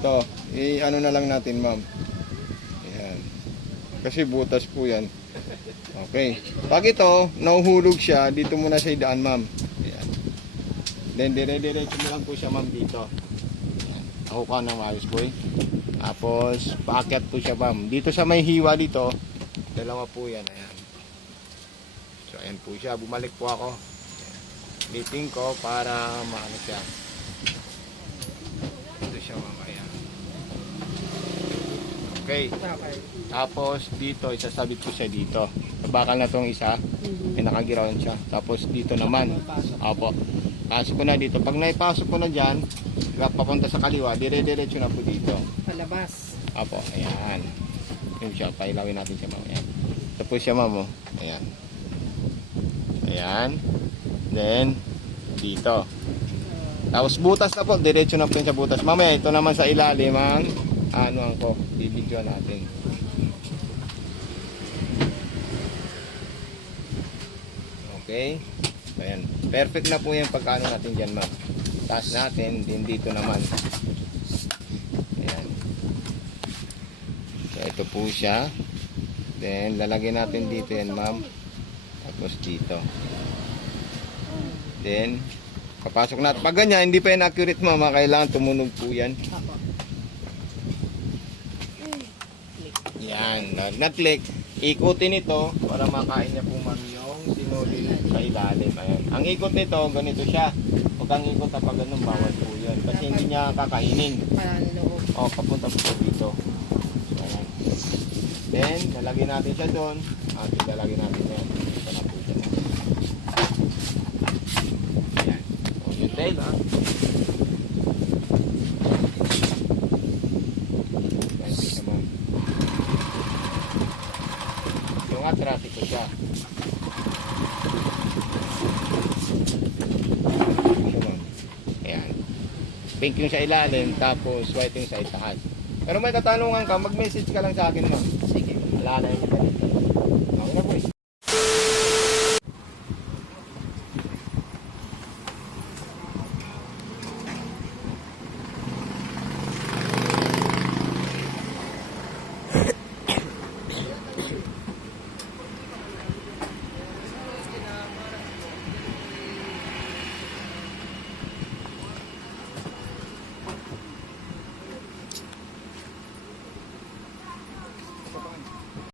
dito. I-ano na lang natin, ma'am. Ayan. Kasi butas po yan. Okay. Pag ito, nahuhulog siya, dito muna siya idaan, ma'am. Ayan. Then, dire-diretso mo lang po siya, ma'am, dito. Ako ka ng maayos, boy. Tapos, paakyat po siya, ma'am. Dito sa may hiwa dito, dalawa po yan. Ayan. So, ayan po siya. Bumalik po ako. Liting ko para maano siya. Ito siya, ma'am. Okay. Tapos dito, isasabit ko siya dito. Sa bakal na tong isa, pinakagirawan siya. Tapos dito naman, opo. Pasok ko na dito. Pag naipasok ko na dyan, papunta sa kaliwa, dire-diretso na po dito. Palabas. Opo, ayan. Yun siya, pailawin natin siya ma'am. Ayan. Po siya ma'am, oh. Ayan. Ayan. Then, dito. Tapos butas na po, diretso na po yun sa butas. Mamaya, ito naman sa ilalim ang ano ang ko, bibidyo natin. Okay. Ayan. Perfect na po yung pagkano natin dyan, ma'am. Taas natin, din dito naman. Ayan. So, ito po siya. Then, lalagyan natin dito yan, ma'am. Tapos dito. Then, papasok natin. Pag ganyan, hindi pa yan accurate, ma'am. Kailangan tumunog po yan. Ako. Yan, na- na-click. Ikutin ito para makain niya po ma'am yung sinulid sa ilalim. Ayan. Ang ikot nito, ganito siya. Huwag kang ikot kapag ganun, bawal po yun. Kasi hindi niya kakainin. Panloob. O, papunta po dito. Ayan. Then, lalagyan natin siya doon. At lalagyan natin yan. Ito na po siya. Ayan. O, yung tail, ha? Ayan, siya, ma'am. Ito siya. Ayan. Pink yung sa ilalim, tapos white yung sa itaas. Pero may katanungan ka, mag-message ka lang sa akin, ma'am. Sige. Wala na yung